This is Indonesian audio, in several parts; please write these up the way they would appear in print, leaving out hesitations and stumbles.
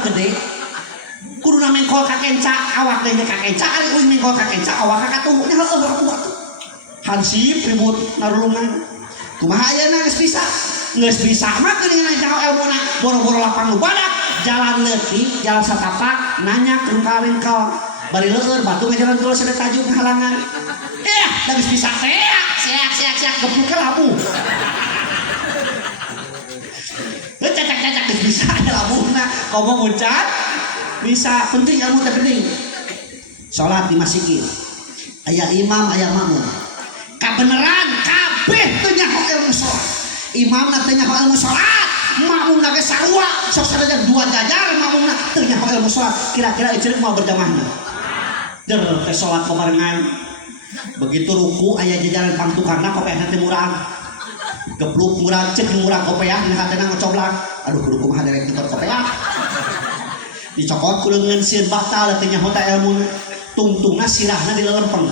orang gede kudu mengkol kakenca awak teh kakenca ari uing mengkol kakenca awak kakatuh nya heueuh aku atuh hansip ribut narulungan kumaha ayeuna geus bisa mah geuningan jauh elmuna boro-boro lapang nu badak jalan leutik jalan satapak nanya rengka-rengkal bari leueur batu jalan terus ada tajuk halangan da geus bisa teh siak gebluk ke labu cacak geus bisa labuhna ngomong ucat bisa penting ilmu teh penting salat di masjid aya imam aya makmum kabeneran kabeh teu nyaho ilmu salat imamna teu nyaho ilmu salat makmumna ge sarua sok sadajan dua jajar makmumna teu nyaho ilmu salat kira-kira eceuk mau berjamaahna der teh salat pabarengan begitu ruku aya jajaran pangtukarna kopeahna teh murang gebluk murang cek murang kopeah dina hatena ngocoblak aduh kudu kumaha derek kitor kopeah dicokot ku leungeun sieun batal teh nyaho teh ilmu tungtungna sirahna di lempeng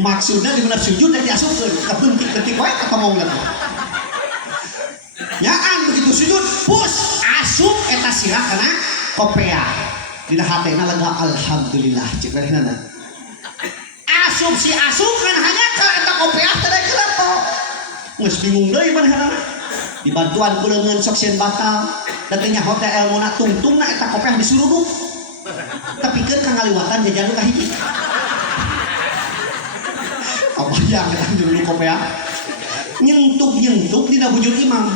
maksudna di bener sujud dan diasupkeun ka penting-penting wae katomongna nyaan begitu sujud pus asup eta sirah kana kopeah dina hatena lega alhamdulillah cek berenana asup si asup kan hanya ka eta kopeah teh daek lepo geus bingung deui manehna dibantuan ku leungeun sok sieun batal da teh nyaho teh elmuna tungtungna eta kopeah disuruduk tapikeun ka ngaliwatan jajan ka hiji apa yang kita dulu kopeah nyentuk dina bujur imam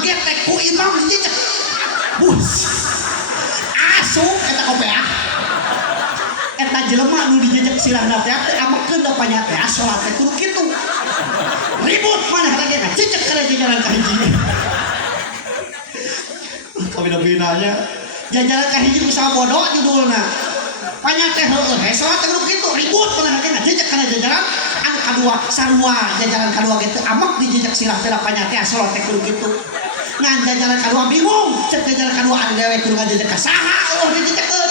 getek ku imam dijejek bus asup eta kopeah eta jelema nu dijejek sirahna teh amakeun da panya teh salat teh kudu kitu ribut maneh lagi cicek kana jajaran ka hiji kabina-binanya jajaran ka hiji bisa bodoh judulna panya teh heueuh salat teh kudu kitu ribut maneh lagi cicek kana jajaran anu kadua sarua jajaran kadua ge teu amak dijejek sirah teh panya teh salat teh kudu kitu ngan jajaran kadua bingung cek jajaran kadua anu dewe kudu ngajejek ka saha dijejekkeun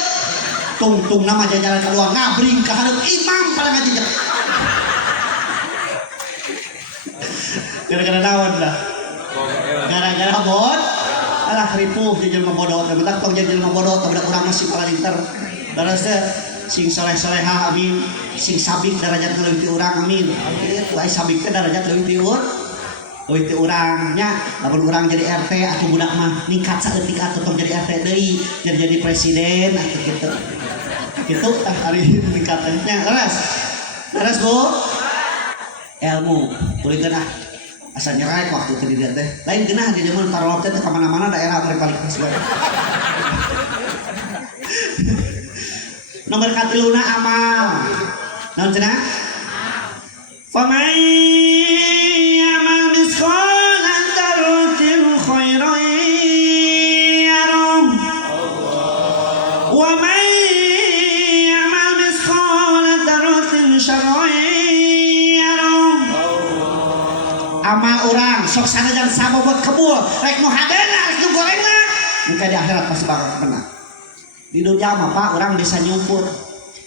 tungtung nama jajaran kadua ngabring ka hareup imam pada ngajejek gara-gara naon dah gara-gara bod alah ripuh jelema bodoh teh betak tong jelema bodoh teh budak urang masih pala linter daras teh sing saleh-salehah amin sing sabik derajat leuwih ti urang amin kitu aya sabik teh derajat leuwih ti urang nya lamun urang jadi RT atuh budak mah ningkat saeutik atuh tong jadi RT deui jadi presiden atuh kitu tah ari ningkatnya terus Bu ilmu tulikeun asa nyerek waktu teh dia teh lain geunah di zaman paralog teh ka mana-mana daerah mereka balik segala nomor katiluna amal naon cenah famay amal misqalan dzarratin khairan yarah wa may amal misqalan dzarratin syarran amal orang sok sanajan sababot kebul rek nu hadena rek nu gorengna engke di akhirat pasti bakal menang di dunia mah Pak orang bisa nyumput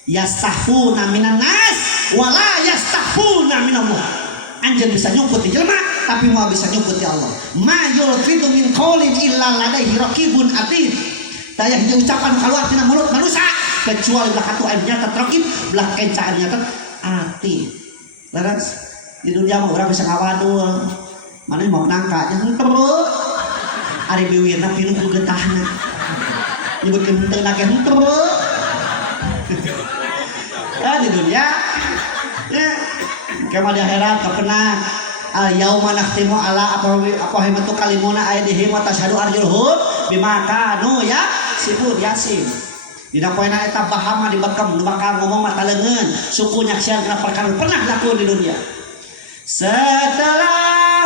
yastahfuna minan nas wala yastahfuna minallah anjeun bisa nyumput di jelema tapi moal bisa nyumput di Allah ma yulfidu min qaulin illa ladaihi raqibun atid daya hiji ucapan kaluar tina mulut manusia kecuali belah atuh aya nyata raqib belah kencaan nyata ati laras di dunia mah orang bisa ngawadul mana mau nangka jangan terus ari biwirna pinuh ku getahna nyebutkeun henteu na ge henteu di dunia ya kema di akhirat kapena al yauma nakhtimu ala apa himatu kalimuna aya di himata syahadu arjulhum bima kanu ya sifut yasin dina poena eta bahama dibekem nu bakal ngomong mata leungeun suku nyaksian kana perkara pernah lakuin di dunia. Setelah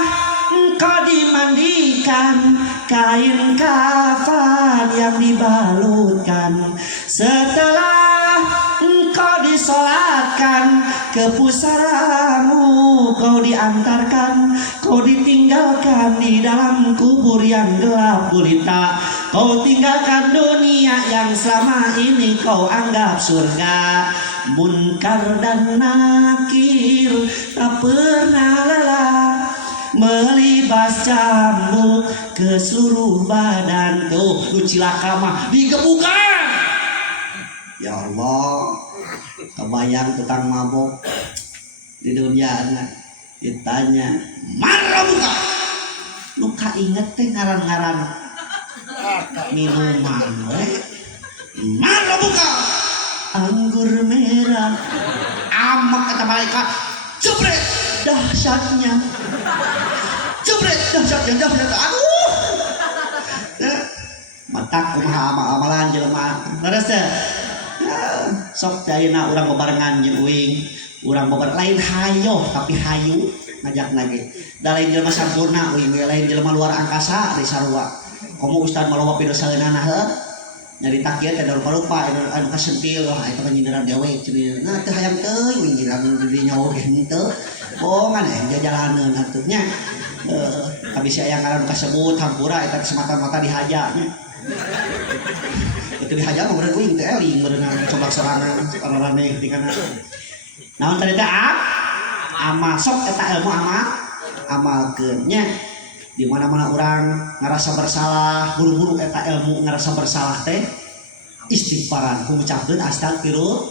engkau dimandikan kain kafan yang dibalutkan, setelah engkau disolatkan ke pusaramu, kau diantarkan, kau ditinggalkan di dalam kubur yang gelap gulita, kau tinggalkan dunia yang selama ini kau anggap surga. Munkar dan nakir tak pernah lelah melibas cambuk ke seluruh badan. Tuh lu cilaka mah digebukan. Ya Allah, kebayang tukang mabok di dunia ditanya marah buka, lu inget teh ngaran-ngaran minuman marah buka anggur merah amak kata malaikat jebret dahsyatnya aduh matak kumaha amalan jelema leres teh sok dayana urang bebarengan jeung uing urang bebar lain hayo tapi hayu ngajak lagi da lain jelema sampurna uing lain jelema luar angkasa di sarua komo ustad maloba pidosaeunana heuh nyarita kieu teh rupa-rupa anu kasentil eta mah nyinderan dewe cenah nah teu hayang teuing uing jirang di nyawa henteu bohongan jajalaneun atuh nya habis aya ngaran kasebut hampura eta semata-mata dihaja nya itu dihajar meureun uing teh eling meureun coba sorangan ararane ketikana naon tadi teh amal sok eta ilmu amalkeun nya di mana-mana orang ngerasa bersalah buru-buru eta ilmu ngerasa bersalah teh istighfaran ngucapkeun astagfirullah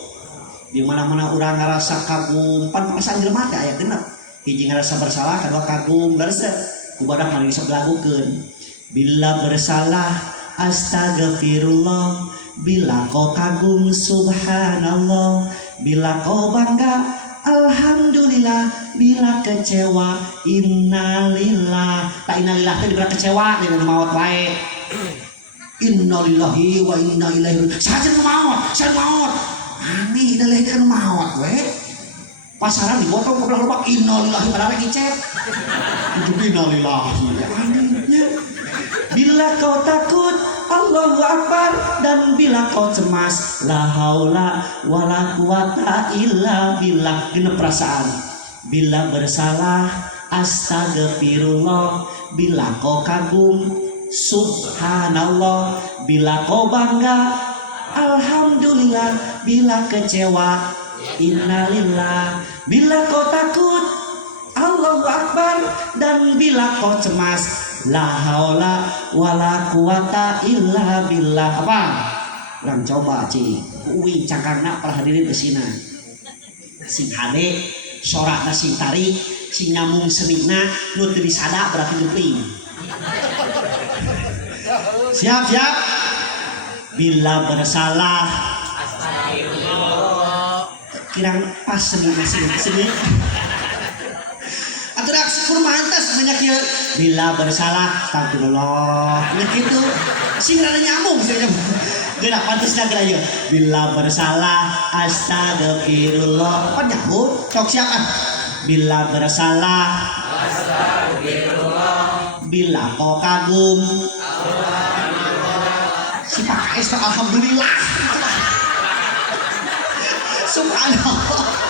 di mana-mana orang ngerasa kagum pan perasaan jelema teh aya genep hiji ngerasa bersalah kedua kagum leres kubadah mari sablagukeun bila bersalah astagfirullah bila kau kagum subhanallah bila kau bangga alhamdulillah bila kecewa innalillah tak innalillah teh dibera kecewa dina maot wae innalillahi wa inna ilaihi sajen maot aneh da leh anu maot we pasaran digotong ke belah lobak innalillahi padahal ngicet itu innalillahi anehnya bila kau takut Allahu Akbar dan bila kau cemas la haula wala quwata illa billah genep perasaan bila bersalah astagfirullah bila kau kagum subhanallah bila kau bangga alhamdulillah bila kecewa innalillah bila kau takut Allahu Akbar dan bila kau cemas la haula wala quwata illa billah apa? Urang coba cing uwi cangkangna para hadirin kesina sing hade sorakna sing tarik sing nyambung senina nu teu disada berarti geuting siap bila bersalah astagfirullah kirang pas seni aturak syukur mantas banyak ya bila bersalah astagfirullah nya kitu sing rada nyambung sih geura pantasna geura ieu bila bersalah astagfirullah pan nyambung sok siap bila bersalah astagfirullah bila kau kagum si Pak KS alhamdulillah subhanallah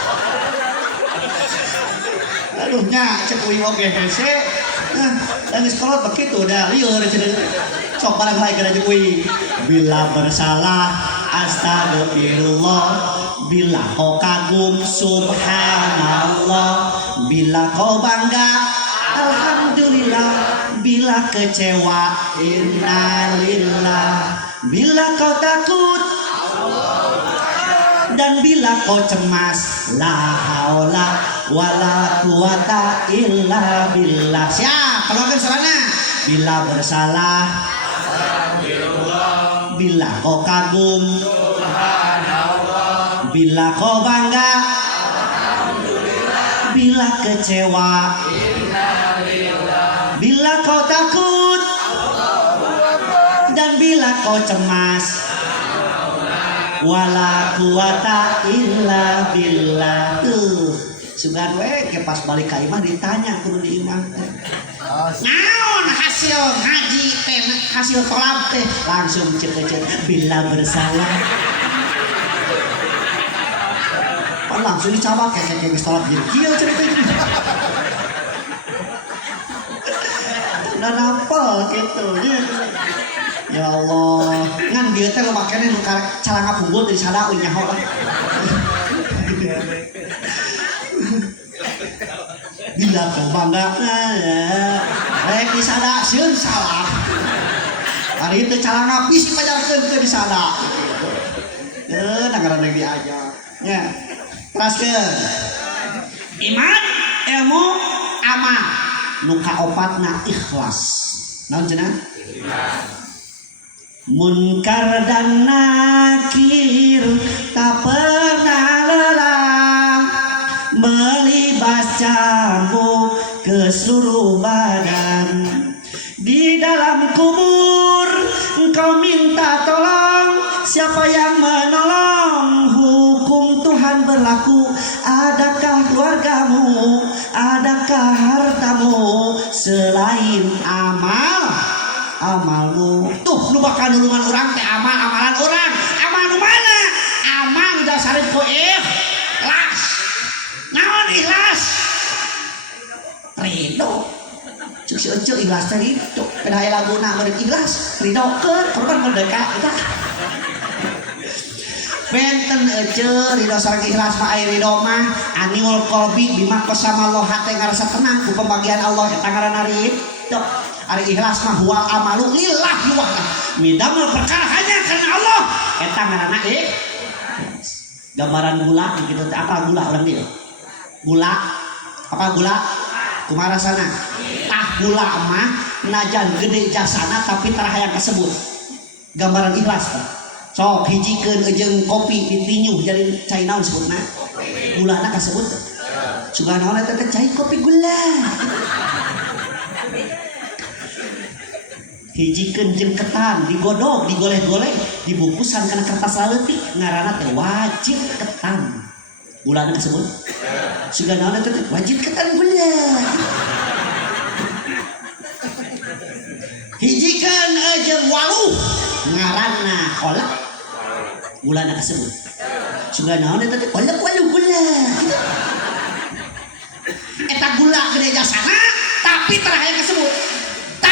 aduh nya cek uing oge hese dan sekolah begitu udah liur cenah sok barang lain kada uing bila bersalah astagfirullah bila kau kagum subhanallah bila kau bangga alhamdulillah bila kecewa innalillah bila kau takut dan bila kau cemas la haula wala quwata illa billah siap keluarkan suaranya bila bersalah astagfirullah bila kau kagum subhanallah bila kau bangga alhamdulillah bila kecewa innalillah bila kau takut dan bila kau cemas wala quwata illa billah tuh sugan we ke pas balik ka imah ditanya kudu di imah naon hasil ngaji teh hasil tolab teh langsung cek bila bersalah pan langsung dicoba kayak geus tolab jadi kieu ceritanya udah nampol gitu ya Allah ngan dia teh lo makanya nu calanga punggul dari sada euy nyaho lah bila pidato bangga rek disada sieun salah hari teh cara ngapis pajarkeun teh disada nanggaran yang diajar nya teraskeun iman ilmu amal nu kaopatna ikhlas naon cenah munkar dan nakir tak pernah lelah melibas cambuk ke seluruh badan. Di dalam kubur engkau minta tolong, siapa yang menolong? Hukum Tuhan berlaku. Adakah keluargamu, adakah hartamu selain amalmu? Tuh lu bakal nulungan orang teh amalan orang. Amal nu mana? Amal dasarin ku ikhlas. Naon ikhlas? Ridho. Cuk si euceu ikhlas teh ridho. Kada aya laguna meureun ikhlas, ridho keur korban merdeka kita. Benten euceu ridho sareng ikhlas mah aya ridho mah aniul qalbi bima qasama Allah hate ngarasa tenang ku pembagian Allah eta ngaranna ridho. Ari ikhlas mah huwal amalu lillahi wahda. Midamel perkara hanya karena Allah. Eta ngaranna ikhlas. Gambaran gula gitu teh apa gula urang dieu? Gula. Apa gula? Kumaha rasana? Tah gula mah najan gede jasana tapi tara hayang kasebut. Gambaran ikhlas teh. Sok hijikeun jeung kopi ditinyuh jadi cai naon sebutna? Gulana kasebut. Subhanallah eta teh cai kopi gula. Hijikeun jeung ketan digodog digoleh-goleh dibungkusan kana kertas leutik ngaranna teh wajib ketan gulana disebut suganaona teh wajib ketan gula hijikeun jeung waluh ngaranna kolak gulana disebut suganaona teh kolak waluh gula eta gula gede jasana tapi tara hayang disebut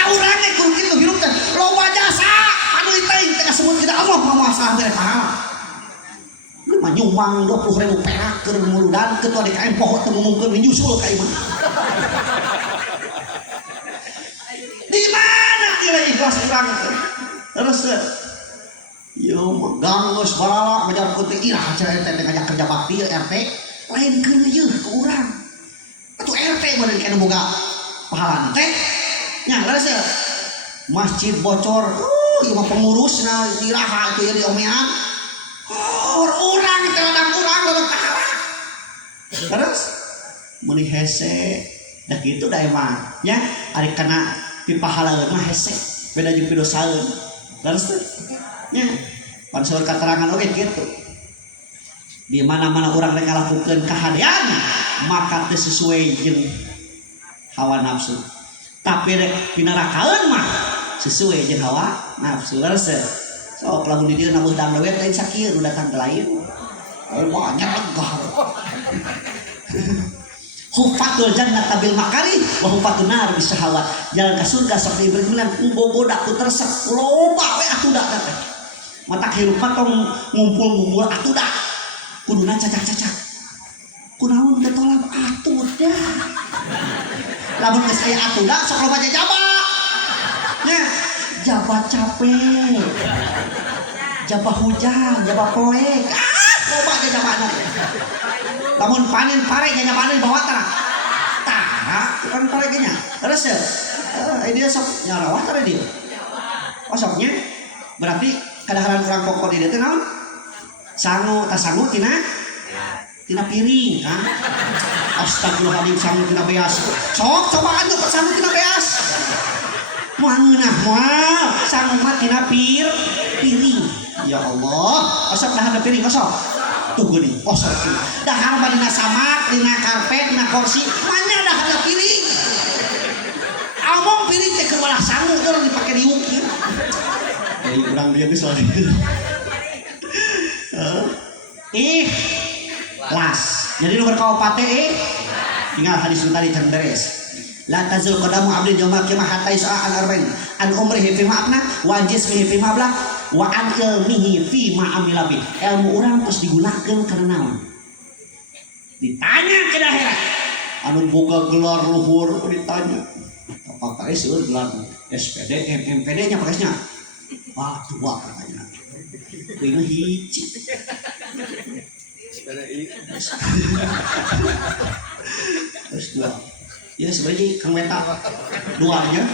urangnya kudu kitu hirup teh loba jasa anu teuing teh kasebut kita Allah mamuasa bere pahala lu mah nyumbang 20.000 perak keur muludan ketua DKM poho teh ngomongkeun nyusul ka imah di mana nilai ikhlas urang teh terus yo megang geus balala ngajar ku teh irah cenah teh ngajak kerja bakti RT lain keun ieu ke urang atuh RT meureun kana boga pahala teh nya laras masjid bocor ieu mah pengurusna diraha itu ya diomean urang teh ladang urang dalam pahala terus meuni hese dah kitu da emang nya ari kana pipahalaeun mah hese beda jeung pidosaeun laras teh nya pan saur katerangan oge kitu di mana-mana urang rek ngalakukeun kahadean maka teu sesuai jeung hawa nafsu tapi rek pinarakaeun mah sesuai jeung hawa nafsu leres sok lamun di dieu nabuh dang lewet lain sakieu nu datang ke lain wah nyeragah hufatul jannah bil makari wa hufatun nar bis syahawat jalan ka surga sok diberi bilang bogoda ku tersep loba we atuda teh mata hirup mah tong ngumpul-ngumpul atuda kuduna cacak-cacak kunaon teh tolak atuda lamun geus aya atuda sok loba jaba nya jaba capek jaba hujan jaba poek loba jabana lamun panen pare nya panen bawa tara kan pare nya terus dia sok nyarawah tara dia osoknya berarti kadaharan urang pokok di dieu teh naon sangu tas sangu tina piring ha astagfirullahaladzim sangu tina beas sok cobaan tuh sangu tina beas moal ngeunah moal sangu mah tina piring ya Allah osok dahar piring osok tuh geuning osok dahar mah dina samak dina karpet dina kursi mana dahar piring omong piring teh keur malah sangu urang dipake riuk urang dia geus soal ikhlas. Jadi nomor kaopate tinggal hadis tadi can beres. La tazul qadamu abdi yaumil qiyamah hatta yus'al arba'in an umrihi fi ma'na wa jismihi fi ma'bla wa an ilmihi fi ma amila bi. Ilmu urang terus digunakeun kana naon? Ditanya ke akhirat. anu boga gelar luhur ditanya apakah seueur gelar SPD MPD nya pakainya wah dua katanya ini hiji terus dua ya sebenarnya kang weta duanya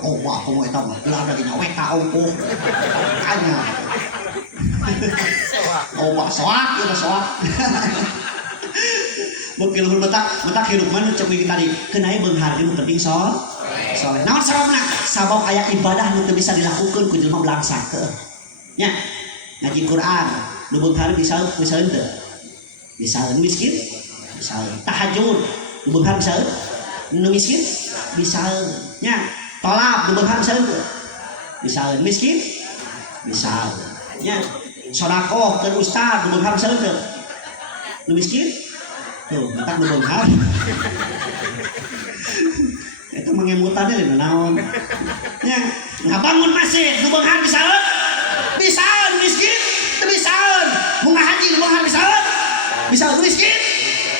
oh wah kamu eta mah gelar lagi weta ongko tanya oh wah soak ya soak bukil betak hidup mana cek kita tadi kenai beunghar nu penting soleh naon sababna sabab aya ibadah nu teu bisa dilakukeun ku jelema belangsa nya ngaji Quran nu beunghar bisa teu bisa miskin bisa tahajud nu beunghar bisa nu miskin bisa nya tolak nu beunghar bisa teu bisa miskin bisa nya sedekah ke ustaz nu beunghar bisa teu nu miskin tuh, entar nu beunghar. Eta mengemutannya leuh naon. Nya, ngabangun masjid nu beunghar bisaeun? Bisaeun miskin, teu bisaeun. Mun ngahaji nu beunghar bisaeun? Bisaeun miskin.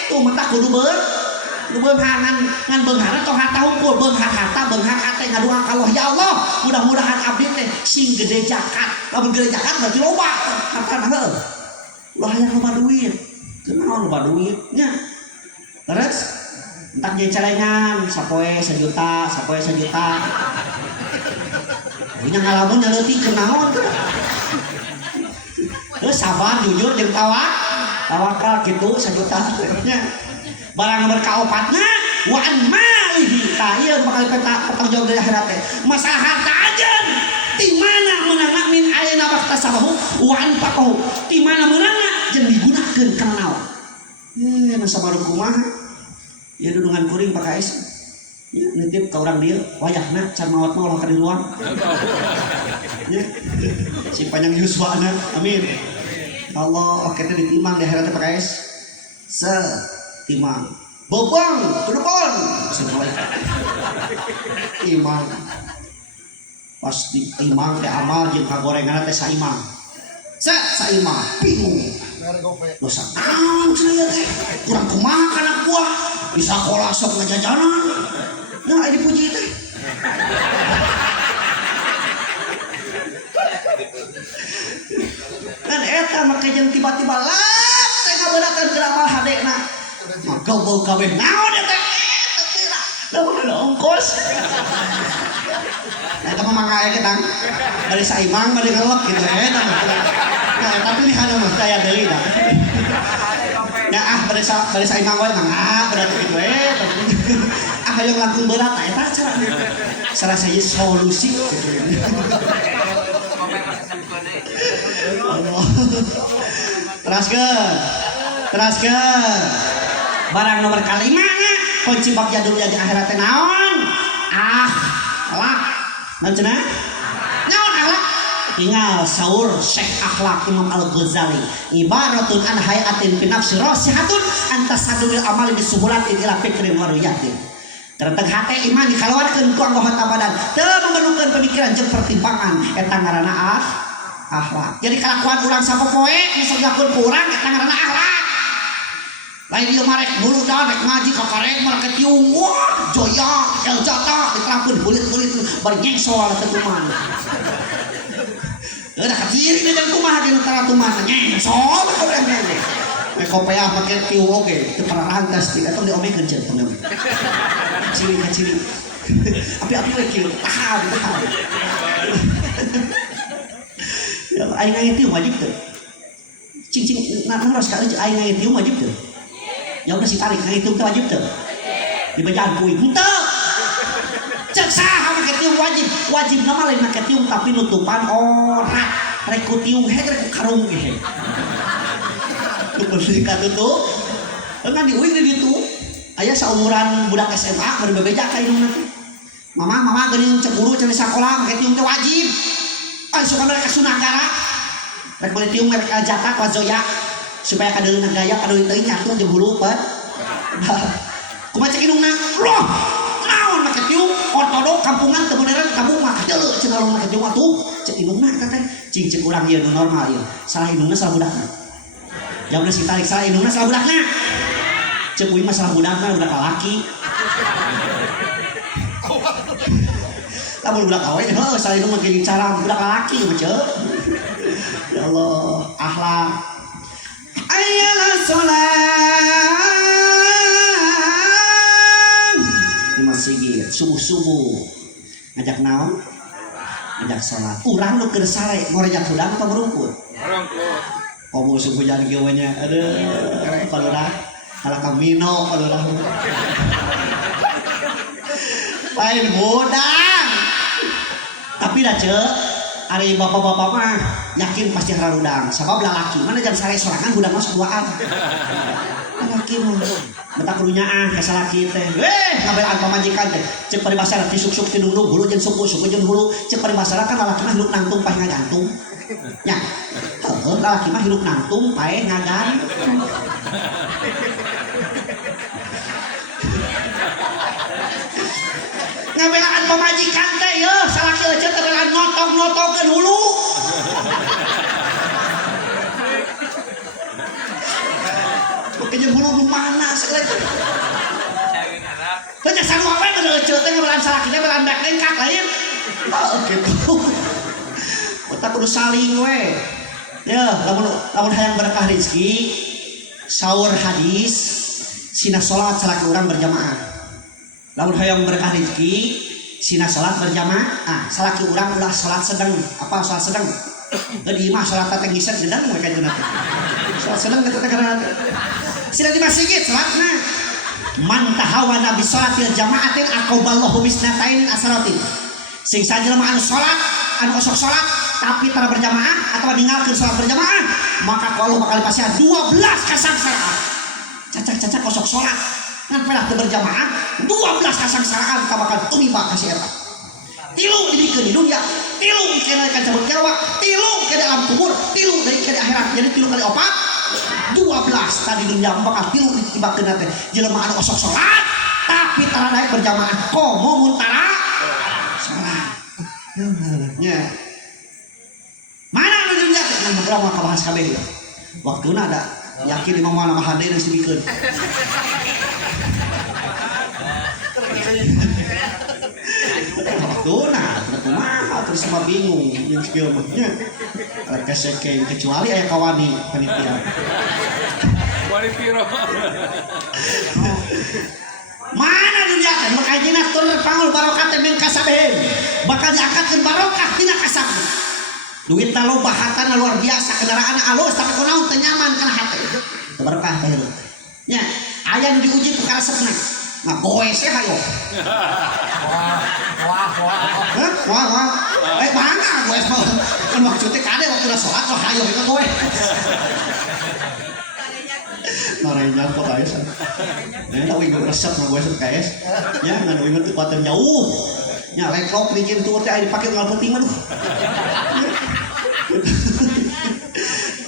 Tuh mentak kudu beunghar ngan beunghar tong harta hungkul, beunghar harta, beunghar hate ngadoa ka Allah, ya Allah, mudah-mudahan abdi teh sing gede zakat. Lamun gede zakat berarti loba hartana heuh. Ulah hayang loba duit. Kenapa lupa duitnya terus entak jadi celengan sapoe 1 juta punya ngalamun nyeleutik kenaon terus sabar jujur jeung tawakal gitu 1 juta nya barang nomor kaopatna wa an malihi ta ieu bakal pertanggung jawab dari akhirat teh masalah harta ajeun di mana meunangna min ayeuna baktasabahu wa an faqahu di mana meunangna jeung digunakeun kana naon masa baru kumaha ya dudungan kuring pakai es ya nitip ke orang dia wayahna can maot mah ulah ka diluar ya si panjang yuswana amin Allah kita ditimang di akhirat pakai es timang bobong kedepon imang pasti imang teh amal jeung kagorengan teh saimang saimang bingung dosa saya teh kurang kumaha kana buah bisa sekolah sok ngajajanan nah ini puji teh dan eta make jeung tiba-tiba lap teh ngabeuratan geramal hadena goblok kabeh naon eta lamun ada ongkos eta mah mangga aya tang bari saimang bari ngelek gitu eta nah, tapi lihat mah saya deui dah. Ya bari saimang wae mangga berarti kitu hayang langkung berat eta cara saya solusi teraskeun barang nomor kalimanya kunci bab jadul jadi akhirat teh naon akhlak naon akhlak tinggal saur Syekh Akhlak Imam Al-Ghazali ibaratun an hayatin fi nafsi rasihatun antas sadul amali bisuhulatin ila fikrin wa ruyatin terenteng hate iman dikeluarkeun ku anggota badan teu memerlukeun pemikiran jeung pertimbangan eta ngaranna akhlak jadi kalakuan urang sapopoe disegakeun ku urang eta ngaranna akhlak lain ieu marek bulu da rek ngaji ka karek marek tiung wah joya eljata diterapkeun bulit-bulit bari nyengsol ketuman udah kaciri dengan kumaha di antara tuman nyengsol me kopiah make tiung oge teu parahan tas tidak tong diomekeun cenah teman kaciri api we kieu tahan ya aing aya tiung wajib teu cing naros kali aing aya tiung wajib teu ya udah si tarik aya tiung teu wajib teu dibajaan kuy henteu cek saha make tiung wajib nama lain make tiung tapi nutupan orang rek ku tiung rek ku karung ge tu bersihkan tutup dengan diuing di ditu aya saumuran budak SMA bari bebeja ka indungna mama geuning cek guru cenah sakola make tiung teh wajib ai suka mereka sunagara rek beli tiung merek aljata ka zoya supaya kadeulina gaya kadeulina teuing nyatu jeung guru pat kumaha cek indungna loh naon make tiung ortodok kampungan teu modern kampung mah deuleu cenah urang make tiung atuh cek indungna eta teh cing cek urang ieu nu normal ieu salah indungna salah budakna jawabna si tarik salah indungna salah budakna Cek uing masalah budak mah budak laki. Lamun budak awewe heuh salinu mah geuning cara budak laki mah cek. Ya Allah, akhlak. Ayalah sholat di masjid subuh-subuh ngajak naon? Ngajak sholat. Urang nu keur sare ngorejak hudang apa merungkut? Komo subuh jangan gewenya. Aduh, palurah. Kalau kamino palurah. Lain bodang. Tapi dah cek, hari bapak-bapak mah yakin pasti harudang. Sebab lalaki mana jangan sare sorangan budang masuk duaan. Lalaki mah betak kudunya kasalaki teh. Ngabelaan pamajikan teh. Cek paribasa ti suk-suk ti dulu hulu jeung suku jeung hulu. Cek paribasa kan lalaki mah hidup nangtung pae ngagantung. Nya. Heuh lalaki mah hidup nangtung pae ngagantung. Ngabelaan pamajikan teh yeuh salaki euceut teh belaan notong-notongkeun hulu. Makanya hulu nu mana segala. Tanya sarua we bener euceut teh ngabelaan salaki teh belaan bek lengkak lain. Oh gitu. Kita kudu saling we. Ya, lamun hayang berkah rezeki, saur hadis, sina salat salaki urang berjamaah. Lamun hayang berkah rezeki, sina salat berjamaah. Salaki urang ulah salat sedang, apa salat sedang? Di imah salat teh ngiset sedang mereka jeung nanti. Salat sedang eta teh karena sina di masjid salatna. Man tahawana bi salatil jamaatin aqaballahu bisnatain asaratin. Sing sajelema anu salat, anu osok salat tapi tara berjamaah atau ninggalkeun salat berjamaah, maka Allah bakal dipasihan 12 kasangsaraan. Cacak-cacak osok salat ngan pelah teu berjamaah 12 kasangsaraan ka bakal tumiba ka si eta. 3 dibikeun di dunia, 3 kana ka cabut nyawa, 3 ka di alam kubur, 3 dari ka di akhirat. Jadi 3 kali 4 12 tadi dunia bakal 3 ditibakeun teh. Jelema anu osok salat tapi tara daek berjamaah komo mun tara salat. Nya. Mana anu dunia teh ngan berapa ka bahas kabeh ya. Waktuna ada yakin imam mana mah hadir geus dibikeun. Waktuna kumaha terus sama bingung jeung skill mah nya. Keseke kecuali aya kawani panitia. Wali piro. Mana dunia teh makanya tur pangul barokah teh men kasabeheun. Bakal diangkatkeun barokah tina kasabna. Duit loba hartana luar biasa, kendaraan alus tapi kunaon teu nyaman kana hate. Teu barokah teh. Nya, aya nu diuji ku karesepna. Nah, goes teh hayo. Wah. Mana goes mah? Kan maksudnya kade waktu udah sholat sok hayo itu goes. Narenya kok guys. Nya tahu ieu resep mah goes guys. Ya, ngan ieu teh kuatan jauh. Nya leklok bikin tuh teh dipake ngal penting mah.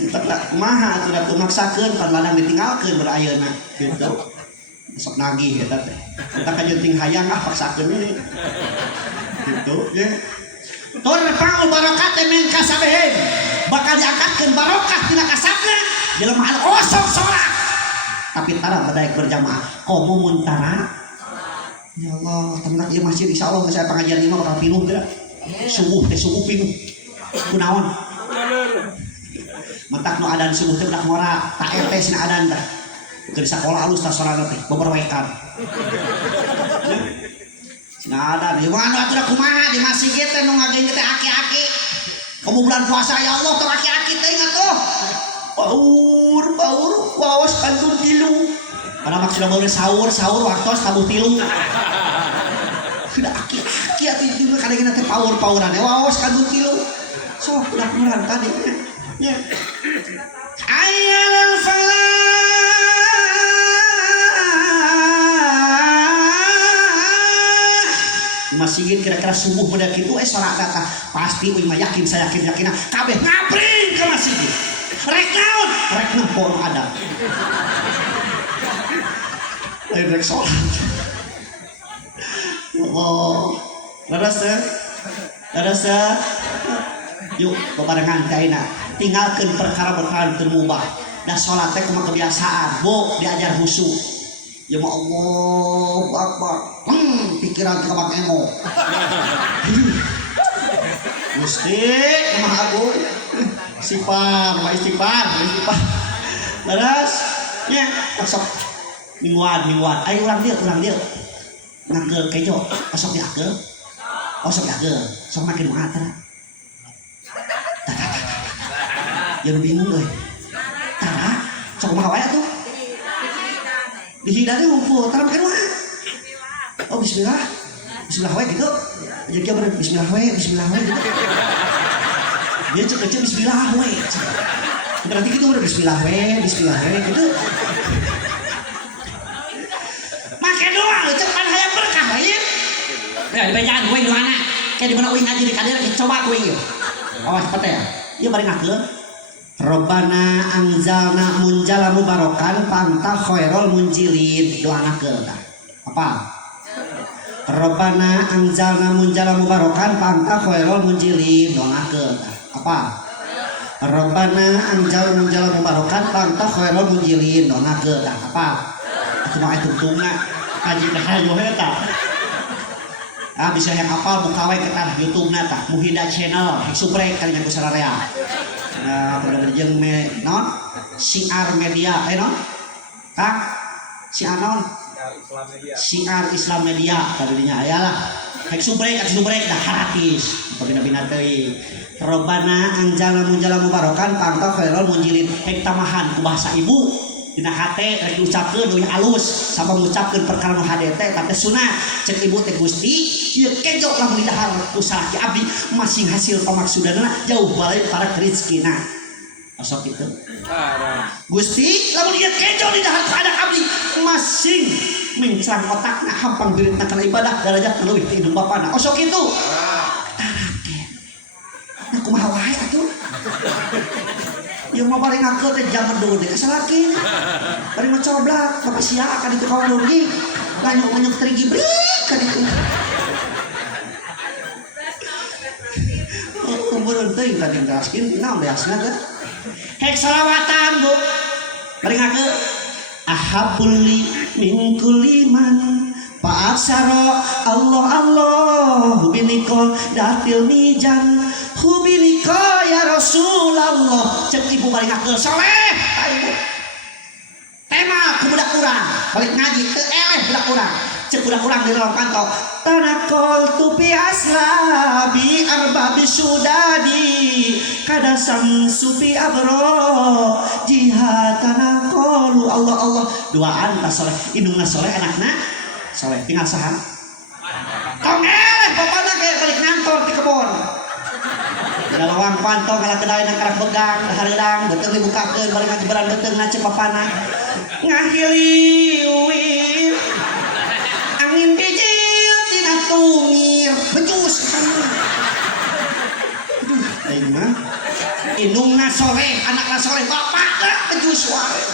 Tak kumaha atuh da maksakeun pan ladang ditinggalkeun berayeuna gitu. Sok nagih eta teh. Eta kajeuting hayang paksakeun ini. Gitu ya. Tur pangul barokah teh men kasabeheun. Bakal diangkatkeun barokah tina kasabna. Jelema anu osok salat. Tapi tara badaek berjamaah. Komo mun tara. Ya Allah, tenan ieu masjid insyaallah saya pengajian imam bakal pinuh teh. Subuh teh subuh pinuh. Kunaon? Mentak nu adan subuh teh budak ngora tak etes na adan tah. Keur sakola alus tah sorana teh beberwekan. Nah adan ieu mah atuh kumaha di masjid teh nu ngageung teh aki-aki. Kamu bulan puasa ya Allah teh aki-aki teh ingat tuh. Baur waos kantun tilu. Pada maksudna baur sahur waktos tabuh tilu. Sudah aki-aki atuh itu kadang-kadang teh paur-pauran waos kantun tilu. Sok udah keluaran tadi. Ya. Ayyal falah. Masjid kira-kira subuh pada kitu salat data pasti we mah yakin saya yakin kabeh ngapring ke masjid. Rek naon? Rek nepon ada. Rek salat. Oh. Laras yuk bebarengan kaina tinggalkan perkara-perkara termubah dan sholat teh kumaha kebiasaan bu diajar husu Ya ma Allahu Akbar. Pikiran ke Bang Emo. Gusti Maha Agung. Istighfar. Terus nya sok mingguan. Ayo ulang dia. Ngagel kejo. Sok diagel. Sok diagel. Sok makin doa tara. Jangan bingung euy. Tara, sok kumaha wae atuh. Dihidangnya ngumpul, tara makin doa. Oh bismillah wae gitu. Jadi dia bener bismillah wae gitu. Dia cek bismillah wae. Berarti gitu udah bismillah wae gitu. Make doa cek pan hayang berkah wae. Ya dibacaan wae di mana? Kayak di mana uing ngaji di kader coba kuing ieu. Awas cepet ya. Ieu bari ngakeun. Robbana anzalna munjala mubarakan fanta khairul munjilin. Doanakeun tah. Apa? Robbana anzalna munjala mubarakan fanta khairul munjilin. Doanakeun tah. Apa? Robbana anzalna munjala mubarakan fanta khairul munjilin. Doanakeun tah. Apa? Atuh mah tungtungna kaji hayu eta. Bisa yang hafal buka wae kita YouTube-na tah Muhida Channel subrek kali nya ku sararea. Nah, pada jeung non Siar Media non? Kak Siar non? Siar Islam Media tadinya ayalah. Hek subrek dah gratis. Pabina-bina teuing. Robbana anjala munjala mubarakan pangta khairul munjilin. Hek tamahan ku bahasa ibu. Dina hate rek diucapkeun deui alus sama ngucapkeun perkara nu hade teh tapi sunah cek ibu teh Gusti ieu kejo lamun didahar ku salaki abdi masing hasil pamaksudana jauh balik para rezekina osok kitu Gusti lamun ieu kejo didahar ku anak abdi masing mencang otakna hampang biritna kana ibadah darajat leuwih ti hidung bapana osok kitu tarake nah kumaha wae atuh yang mau balik ngaku teh zaman dulu deh salaki bari mencoblak bapak sia akan itu kawan lagi nganyuk terigi brik kan itu umur teuing tadi ngaskin naon beasna teh hek salawatan bu bari ngaku ahabuli min kulli man fa'aksara Allah biliko datil mijan hubiliko ya Rasulullah cek ibu balik ngakeun soleh ibu tema ku budak urang balik ngaji teu eleh budak urang cek budak urang di dalam kantor tanakol tupi aslabi arbabi sudadi kadasam sufi abro jihad tanakolu Allah duaan tas soleh indungna soleh anakna soleh tinggal saha kong eleh bapana kayak balik ngantor di kebon galawang pantong kala kedai nang karak begang hareudang beuteung dibukakeun bari ngajibaran beuteung na cepapana ngahiliwir angin bijil tina tungir becus aing mah indungna soleh anakna soleh bapakna becus wae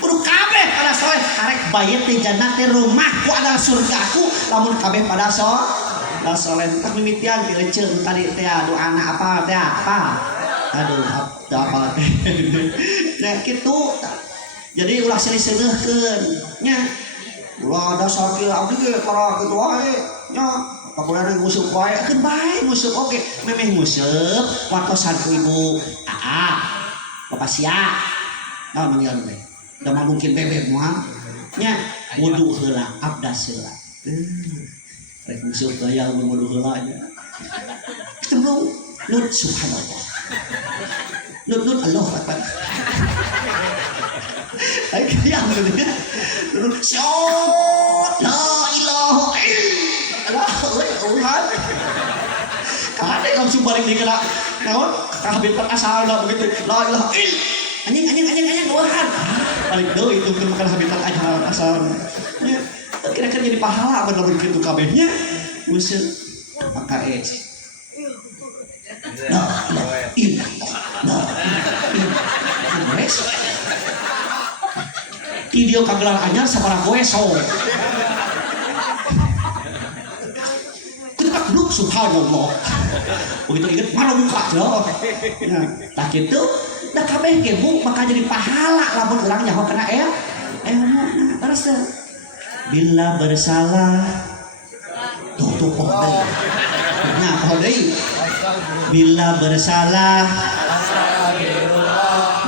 kudu kabeh pada soleh arek bayit di jannah teh rumahku adalah surgaku lamun kabeh pada soleh tak mimitian ti eceun tadi teh doana apa teh apa aduh apa teh nah kitu jadi ulah silih-silihkeun nya ulah dasar kieu abdi ge para kitu wae nya kakulian nguseup wae keun bae nguseup oge memeh nguseup watosan ku ibu bapak sia naon manggil teh da mungkin bebek moal nya wudu heula abdas heula rek nguseup gaya wudu heula nya ketemu lut subhanallah lut Allah akbar ai kaya ngene lut la ilaha illallah Allah kade langsung balik di kena naon kahabitat asalna begitu la ilaha illallah anjing doahan balik deui itu keur makan habitat asal nya kira-kira jadi pahala apa lamun kitu kabehnya museu maka video kagelar anyar sabaraha poe so kita bluk subhanallah begitu inget malu muka loh nah tak gitu dah kabeh ge bu maka jadi pahala lamun urang nyaho kena ngomong terus bila bersalah tuh kok deh. Nah, kok deh. Bila bersalah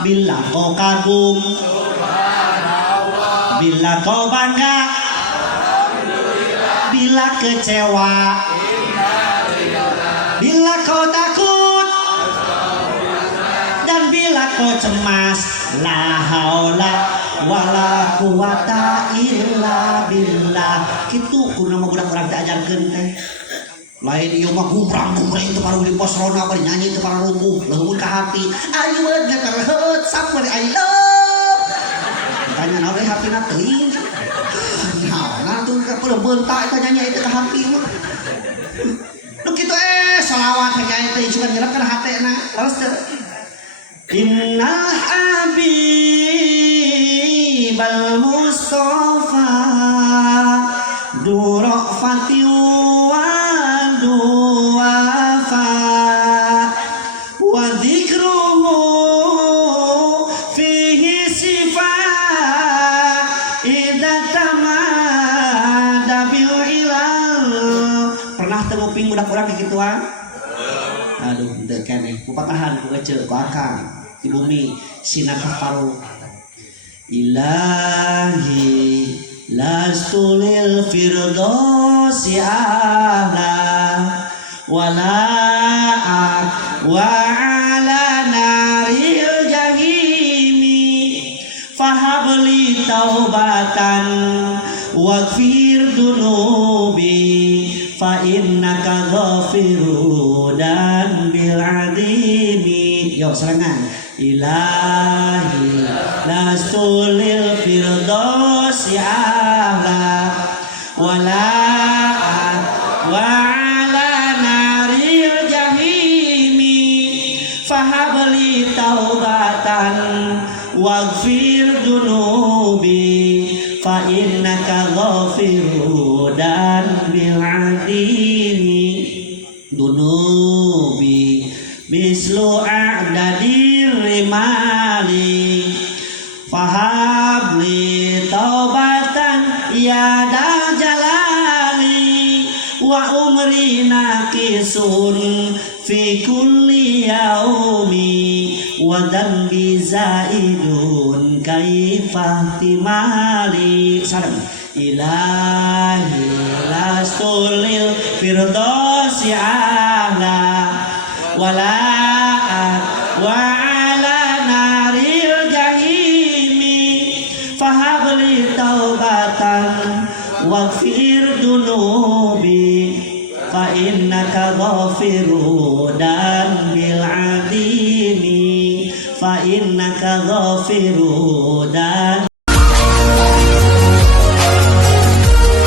bila kau kagum bila kau bangga bila kecewa bila kau takut dan bila kau cemas la haula wala quwata illa billah. Kitu kuna mah budak-budak diajarkeun teh. Lain ieu mah gumprang-gumprang teu paruh di pos rona bari nyanyi teu paruh rungguh leuweun ka hati. Ayeuna geterheut sampai I love. Tanya naon deui hatina teuing. Nah, tuh ka beuntak eta nyanyi eta ka hati mah. Nu kitu selawat nyanyi teh sugan nyerep kana hatena. Laos teh. Innal habibal mustafa durafati wa duwafa wa dzikruhu fihi sifa idza tamada bil ilal. Pernah teu nguping budak urang kikituan? Aduh, teu keneh kupatahan ku ece ku akang di bumi sinatah paruh. Ilahi lastulil firdausi ahla wala'at wa ala naril jahimi fahabli taubatan waghfir dunubi fa innaka ghafirun dan bil adimi. Yo serangan. Ilahi lastulil firdausi ahla wala'at wa ala naril jahimi fahabli taubatan waghfir dunubi fa innaka ghafirun dan bil adimi. Dunubi mislu a'dadir rimali fahabli taubatan ya dal jalali wa umri naqisun fi kulli yaumi wa dhanbi zaidun kaifa timali. Salam. Ilahi lasulil firdausi ahla wala'at wa ala naril jahimi fahabli taubatan waghfir dunubi fa innaka ghafirun dan bil adimi fa innaka ghafirun